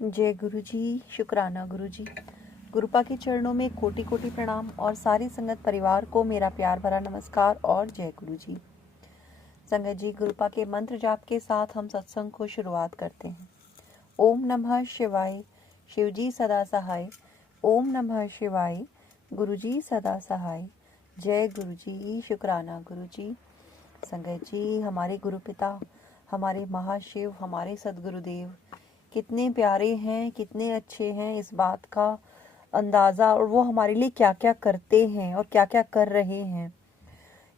जय गुरु जी। शुक्राना गुरु जी। गुरुपा के चरणों में कोटि कोटि प्रणाम और सारी संगत परिवार को मेरा प्यार भरा नमस्कार और जय गुरु जी। संगत जी, गुरुपा के मंत्र जाप के साथ हम सत्संग को शुरुआत करते हैं। ओम नमः शिवाय, शिव जी सदा सहाय। ओम नमः शिवाय, गुरु जी सदा सहाय। जय गुरु जी। शुक्राना गुरु जी। संगत जी, हमारे गुरु पिता, हमारे महाशिव, हमारे सदगुरुदेव कितने प्यारे हैं, कितने अच्छे हैं, इस बात का अंदाज़ा, और वो हमारे लिए क्या क्या करते हैं और क्या क्या कर रहे हैं,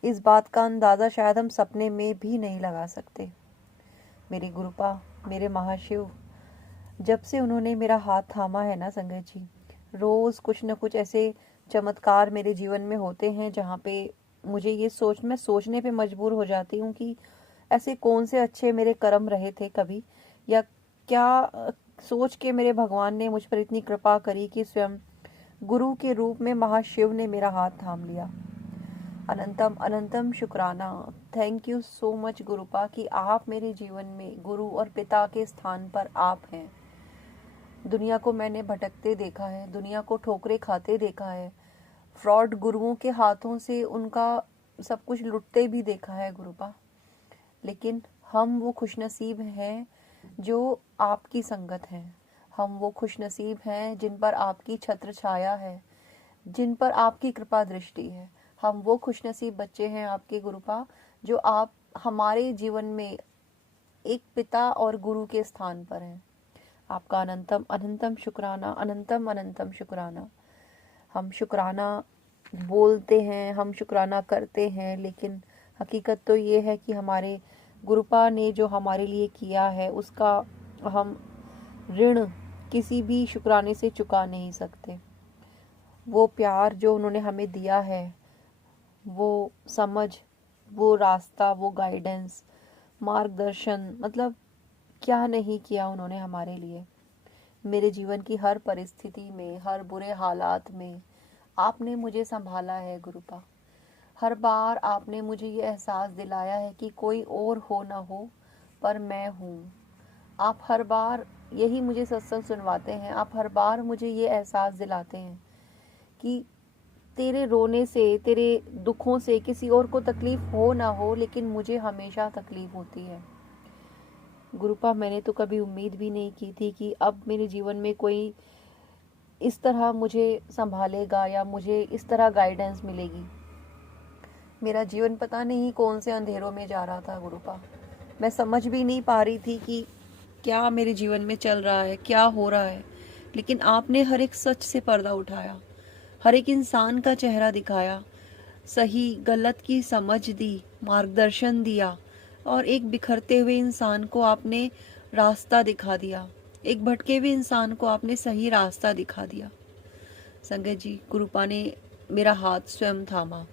इस बात का अंदाज़ा शायद हम सपने में भी नहीं लगा सकते। मेरे गुरुपा, मेरे महाशिव, जब से उन्होंने मेरा हाथ थामा है ना संगत जी, रोज़ कुछ न कुछ ऐसे चमत्कार मेरे जीवन में होते हैं जहाँ पे मुझे मैं सोचने पे मजबूर हो जाती हूँ कि ऐसे कौन से अच्छे मेरे कर्म रहे थे कभी, या क्या सोच के मेरे भगवान ने मुझ पर इतनी कृपा करी कि स्वयं गुरु के रूप में महाशिव ने मेरा हाथ थाम लिया। अनंतम अनंतम शुक्राना। थैंक यू सो मच गुरुपा कि आप मेरे जीवन में गुरु और पिता के स्थान पर आप हैं। दुनिया को मैंने भटकते देखा है, दुनिया को ठोकरे खाते देखा है, फ्रॉड गुरुओं के हाथों से उनका सब कुछ लुटते भी देखा है गुरुपा, लेकिन हम वो खुशनसीब हैं जो आपकी संगत हैं। हम वो खुशनसीब हैं जिन पर आपकी छत्र छाया है, जिन पर आपकी कृपा दृष्टि है। हम वो खुशनसीब बच्चे हैं आपके गुरुपा, जो आप हमारे जीवन में एक पिता और गुरु के स्थान पर हैं। आपका अनंतम अनंतम शुक्राना, अनंतम अनंतम शुक्राना। हम शुक्राना बोलते हैं, हम शुक्राना करते हैं, लेकिन हकीकत तो ये है कि हमारे गुरुपा ने जो हमारे लिए किया है उसका हम ऋण किसी भी शुक्राने से चुका नहीं सकते। वो प्यार जो उन्होंने हमें दिया है, वो समझ, वो रास्ता, वो गाइडेंस, मार्गदर्शन, मतलब क्या नहीं किया उन्होंने हमारे लिए। मेरे जीवन की हर परिस्थिति में, हर बुरे हालात में आपने मुझे संभाला है गुरुपा। हर बार आपने मुझे ये एहसास दिलाया है कि कोई और हो ना हो, पर मैं हूँ। आप हर बार यही मुझे सत्संग सुनवाते हैं। आप हर बार मुझे ये एहसास दिलाते हैं कि तेरे रोने से, तेरे दुखों से किसी और को तकलीफ़ हो ना हो, लेकिन मुझे हमेशा तकलीफ़ होती है गुरुपा। मैंने तो कभी उम्मीद भी नहीं की थी कि अब मेरे जीवन में कोई इस तरह मुझे संभालेगा या मुझे इस तरह गाइडेंस मिलेगी। मेरा जीवन पता नहीं कौन से अंधेरों में जा रहा था गुरुपा। मैं समझ भी नहीं पा रही थी कि क्या मेरे जीवन में चल रहा है, क्या हो रहा है, लेकिन आपने हर एक सच से पर्दा उठाया, हर एक इंसान का चेहरा दिखाया, सही गलत की समझ दी, मार्गदर्शन दिया, और एक बिखरते हुए इंसान को आपने रास्ता दिखा दिया, एक भटके हुए इंसान को आपने सही रास्ता दिखा दिया। संगत जी, गुरुपा ने मेरा हाथ स्वयं थामा।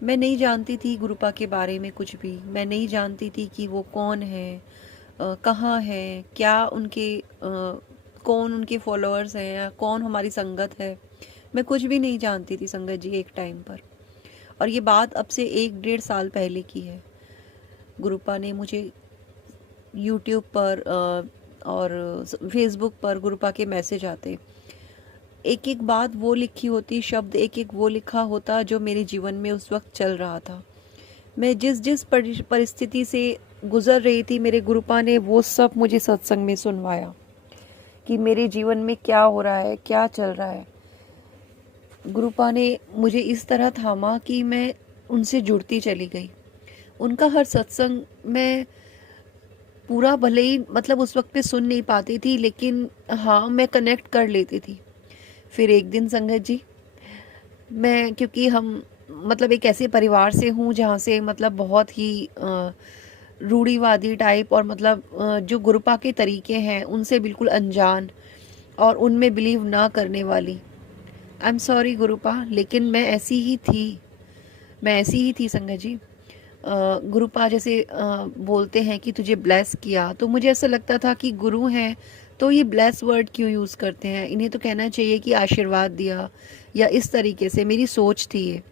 मैं नहीं जानती थी गुरुपा के बारे में कुछ भी। मैं नहीं जानती थी कि वो कौन है, कहाँ है, क्या उनके कौन उनके फॉलोअर्स हैं, या कौन हमारी संगत है। मैं कुछ भी नहीं जानती थी संगत जी एक टाइम पर, और ये बात अब से 1-1.5 साल पहले की है। गुरुपा ने मुझे यूट्यूब पर और फेसबुक पर गुरुपा के मैसेज आते, एक एक बात वो लिखी होती, शब्द एक एक वो लिखा होता जो मेरे जीवन में उस वक्त चल रहा था। मैं जिस जिस परिस्थिति से गुजर रही थी, मेरे गुरुपा ने वो सब मुझे सत्संग में सुनवाया कि मेरे जीवन में क्या हो रहा है, क्या चल रहा है। गुरुपा ने मुझे इस तरह थामा कि मैं उनसे जुड़ती चली गई। उनका हर सत्संग मैं पूरा भले ही मतलब उस वक्त पे सुन नहीं पाती थी, लेकिन हाँ, मैं कनेक्ट कर लेती थी। फिर एक दिन संगत जी, मैं, क्योंकि हम मतलब एक ऐसे परिवार से हूँ जहाँ से मतलब बहुत ही रूढ़िवादी टाइप, और मतलब जो गुरुपा के तरीके हैं उनसे बिल्कुल अनजान और उनमें बिलीव ना करने वाली। आई एम सॉरी गुरुपा, लेकिन मैं ऐसी ही थी। मैं ऐसी ही थी संगत जी। गुरुपा जैसे बोलते हैं कि तुझे ब्लेस किया, तो मुझे ऐसा लगता था कि गुरु हैं तो ये ब्लेस वर्ड क्यों यूज़ करते हैं, इन्हें तो कहना चाहिए कि आशीर्वाद दिया, या इस तरीके से मेरी सोच थी ये।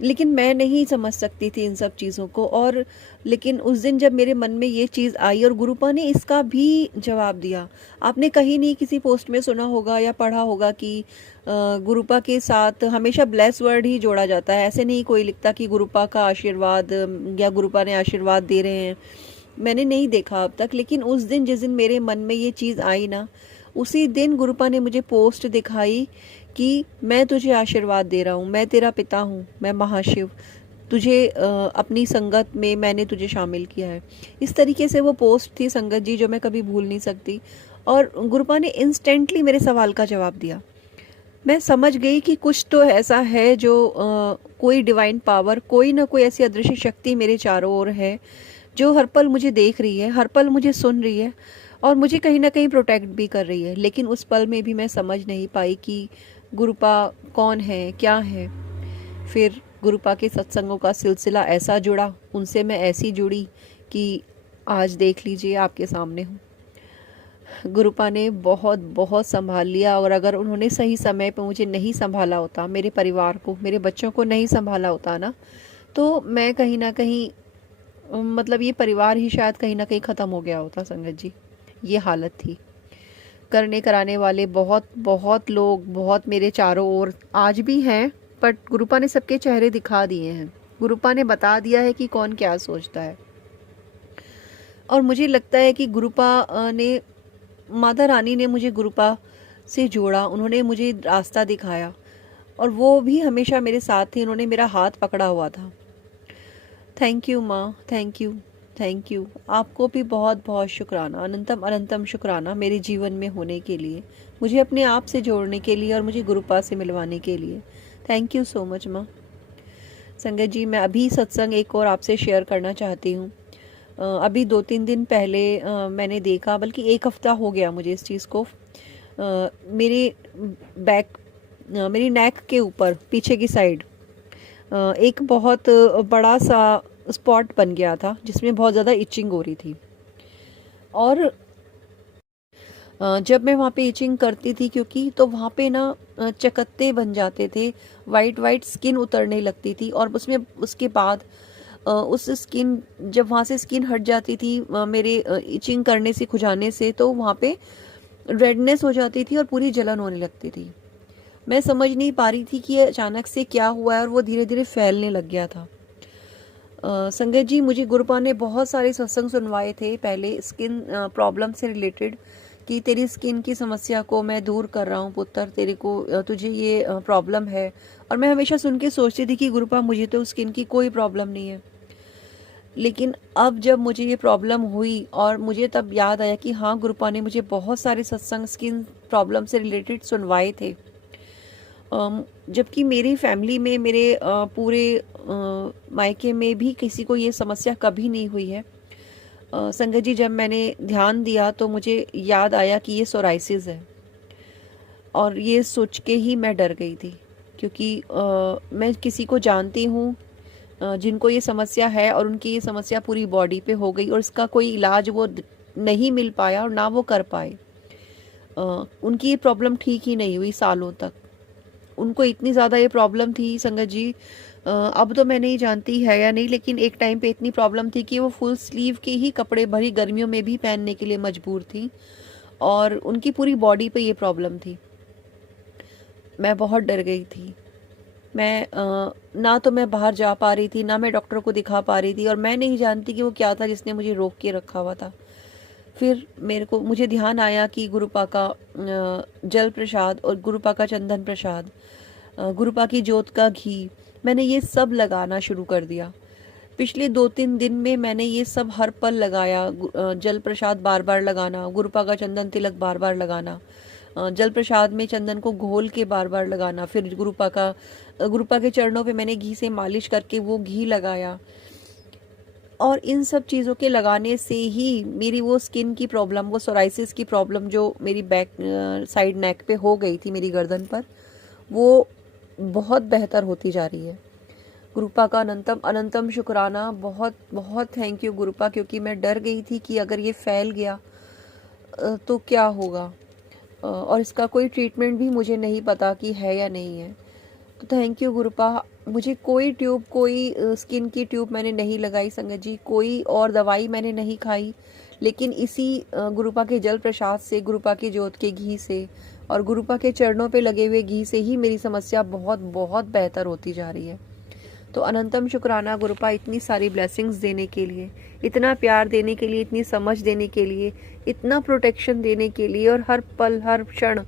लेकिन मैं नहीं समझ सकती थी इन सब चीज़ों को। और लेकिन उस दिन जब मेरे मन में ये चीज़ आई और गुरुपा ने इसका भी जवाब दिया। आपने कहीं नहीं किसी पोस्ट में सुना होगा या पढ़ा होगा कि गुरुपा के साथ हमेशा ब्लेस वर्ड ही जोड़ा जाता है। ऐसे नहीं कोई लिखता कि गुरुपा का आशीर्वाद या गुरुपा ने आशीर्वाद दे रहे हैं। मैंने नहीं देखा अब तक, लेकिन उस दिन जिस दिन मेरे मन में ये चीज़ आई ना, उसी दिन गुरुपा ने मुझे पोस्ट दिखाई कि मैं तुझे आशीर्वाद दे रहा हूँ, मैं तेरा पिता हूँ, मैं महाशिव, तुझे अपनी संगत में मैंने तुझे शामिल किया है। इस तरीके से वो पोस्ट थी संगत जी, जो मैं कभी भूल नहीं सकती। और गुरुपा ने इंस्टेंटली मेरे सवाल का जवाब दिया। मैं समझ गई कि कुछ तो ऐसा है जो कोई डिवाइन पावर, कोई ना कोई ऐसी अदृश्य शक्ति मेरे चारों ओर है, जो हर पल मुझे देख रही है, हर पल मुझे सुन रही है और मुझे कहीं ना कहीं प्रोटेक्ट भी कर रही है। लेकिन उस पल में भी मैं समझ नहीं पाई कि गुरुपा कौन है, क्या है। फिर गुरुपा के सत्संगों का सिलसिला ऐसा जुड़ा, उनसे मैं ऐसी जुड़ी कि आज देख लीजिए आपके सामने हूँ। गुरुपा ने बहुत बहुत संभाल लिया, और अगर उन्होंने सही समय पर मुझे नहीं संभाला होता, मेरे परिवार को, मेरे बच्चों को नहीं संभाला होता ना, तो मैं कहीं ना कहीं मतलब ये परिवार ही शायद कहीं ना कहीं ख़त्म हो गया होता संगत जी। ये हालत थी। करने कराने वाले बहुत बहुत लोग, बहुत मेरे चारों ओर आज भी हैं, पर गुरुपा ने सबके चेहरे दिखा दिए हैं। गुरुपा ने बता दिया है कि कौन क्या सोचता है। और मुझे लगता है कि गुरुपा ने, माता रानी ने मुझे गुरुपा से जोड़ा, उन्होंने मुझे रास्ता दिखाया और वो भी हमेशा मेरे साथ थे। उन्होंने मेरा हाथ पकड़ा हुआ था। थैंक यू माँ, थैंक यू, थैंक यू। आपको भी बहुत बहुत शुक्राना, अनंतम अनंतम शुक्राना मेरे जीवन में होने के लिए, मुझे अपने आप से जोड़ने के लिए और मुझे गुरुपा से मिलवाने के लिए। थैंक यू सो मच माँ। संगत जी, मैं अभी सत्संग एक और आपसे शेयर करना चाहती हूँ। अभी 2-3 दिन पहले मैंने देखा, बल्कि 1 हफ्ता हो गया मुझे इस चीज़ को, मेरे मेरी नेक के ऊपर पीछे की साइड एक बहुत बड़ा सा स्पॉट बन गया था, जिसमें बहुत ज़्यादा इचिंग हो रही थी। और जब मैं वहाँ पे इचिंग करती थी, क्योंकि तो वहाँ पे ना चकत्ते बन जाते थे, वाइट वाइट स्किन उतरने लगती थी। और उसमें उसके बाद उस स्किन, जब वहाँ से स्किन हट जाती थी मेरे इचिंग करने से, खुजाने से, तो वहाँ पे रेडनेस हो जाती थी और पूरी जलन होने लगती थी। मैं समझ नहीं पा रही थी कि ये अचानक से क्या हुआ है, और वो धीरे धीरे फैलने लग गया था। संगत जी, मुझे गुरुपा ने बहुत सारे सत्संग सुनवाए थे पहले स्किन प्रॉब्लम से रिलेटेड, कि तेरी स्किन की समस्या को मैं दूर कर रहा हूँ पुत्र, तेरे को तुझे ये प्रॉब्लम है। और मैं हमेशा सुन के सोचती थी कि गुरुपा, मुझे तो स्किन की कोई प्रॉब्लम नहीं है। लेकिन अब जब मुझे ये प्रॉब्लम हुई, और मुझे तब याद आया कि हाँ, गुरुपा ने मुझे बहुत सारे सत्संग स्किन प्रॉब्लम से रिलेटेड सुनवाए थे। जबकि मेरी फैमिली में, मेरे पूरे मायके में भी किसी को ये समस्या कभी नहीं हुई है। संगत जी, जब मैंने ध्यान दिया तो मुझे याद आया कि ये सोराइसिस है, और ये सोच के ही मैं डर गई थी, क्योंकि मैं किसी को जानती हूँ जिनको ये समस्या है, और उनकी ये समस्या पूरी बॉडी पे हो गई, और इसका कोई इलाज वो नहीं मिल पाया और ना वो कर पाए। उनकी ये प्रॉब्लम ठीक ही नहीं हुई सालों तक। उनको इतनी ज़्यादा ये प्रॉब्लम थी संगत जी, अब तो मैं नहीं जानती है या नहीं, लेकिन एक टाइम पे इतनी प्रॉब्लम थी कि वो फुल स्लीव के ही कपड़े भरी गर्मियों में भी पहनने के लिए मजबूर थी, और उनकी पूरी बॉडी पे ये प्रॉब्लम थी। मैं बहुत डर गई थी। मैं ना तो मैं बाहर जा पा रही थी, ना मैं डॉक्टर को दिखा पा रही थी, और मैं नहीं जानती कि वो क्या था जिसने मुझे रोक के रखा हुआ था। फिर मुझे ध्यान आया कि गुरुपा का जल प्रसाद और गुरुपा का चंदन प्रसाद, गुरुपा की जोत का घी, मैंने ये सब लगाना शुरू कर दिया। पिछले 2-3 दिन में मैंने ये सब हर पल लगाया। जल प्रसाद बार बार लगाना, गुरुपा का चंदन तिलक बार बार लगाना, जल प्रसाद में चंदन को घोल के बार बार लगाना, फिर गुरुपा के चरणों पे मैंने घी से मालिश करके वो घी लगाया। और इन सब चीज़ों के लगाने से ही मेरी वो स्किन की प्रॉब्लम, वो सोराइसिस की प्रॉब्लम जो मेरी बैक साइड नेक पे हो गई थी, मेरी गर्दन पर, वो बहुत बेहतर होती जा रही है। गुरुपा का अनंतम अनंतम शुक्राना, बहुत बहुत थैंक यू गुरुपा, क्योंकि मैं डर गई थी कि अगर ये फैल गया तो क्या होगा, और इसका कोई ट्रीटमेंट भी मुझे नहीं पता कि है या नहीं है। तो थैंक यू गुरुपा। मुझे कोई ट्यूब, कोई स्किन की ट्यूब मैंने नहीं लगाई संगत जी, कोई और दवाई मैंने नहीं खाई, लेकिन इसी गुरुपा के जल प्रसाद से, गुरुपा की ज्योत के घी से और गुरुपा के चरणों पे लगे हुए घी से ही मेरी समस्या बहुत बहुत बेहतर होती जा रही है। तो अनंतम शुक्राना गुरुपा, इतनी सारी ब्लेसिंग्स देने के लिए, इतना प्यार देने के लिए, इतनी समझ देने के लिए, इतना प्रोटेक्शन देने के लिए और हर पल हर क्षण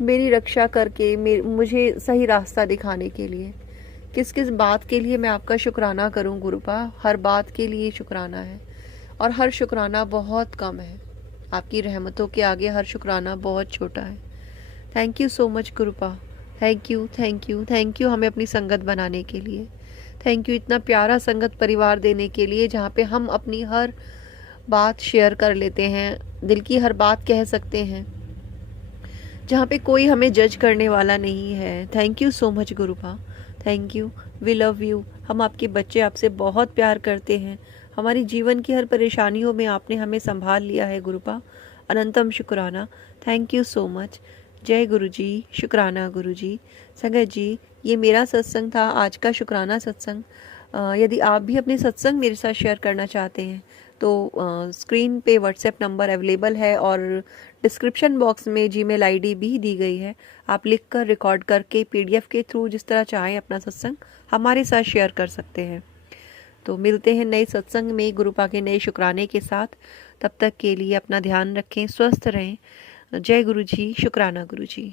मेरी रक्षा करके मुझे सही रास्ता दिखाने के लिए। किस किस बात के लिए मैं आपका शुक्राना करूं गुरुपा, हर बात के लिए शुक्राना है और हर शुक्राना बहुत कम है। आपकी रहमतों के आगे हर शुक्राना बहुत छोटा है। थैंक यू सो मच गुरुपा। Thank you, thank you, thank you हमें अपनी संगत बनाने के लिए। थैंक यू इतना प्यारा संगत परिवार देने के लिए, जहाँ पे हम अपनी हर बात शेयर कर लेते हैं, दिल की हर बात कह सकते हैं, जहाँ पे कोई हमें जज करने वाला नहीं है। थैंक यू सो मच गुरुपा, thank you, we love you. हम आपके बच्चे आपसे बहुत प्यार करते हैं। हमारी जीवन की हर परेशानियों में आपने हमें संभाल लिया है गुरुपा। अनंतम शुक्राना, थैंक यू सो मच। जय गुरु जी, शुक्राना गुरु जी। संगत जी, ये मेरा सत्संग था, आज का शुक्राना सत्संग। यदि आप भी अपने सत्संग मेरे साथ शेयर करना चाहते हैं तो स्क्रीन पे व्हाट्सएप नंबर अवेलेबल है और डिस्क्रिप्शन बॉक्स में जीमेल आईडी भी दी गई है। आप लिखकर रिकॉर्ड करके पीडीएफ के थ्रू जिस तरह चाहें अपना सत्संग हमारे साथ शेयर कर सकते हैं। तो मिलते हैं नए सत्संग में गुरुपा के नए शुक्राने के साथ। तब तक के लिए अपना ध्यान रखें, स्वस्थ रहें। जय गुरु जी, शुक्राना गुरु जी।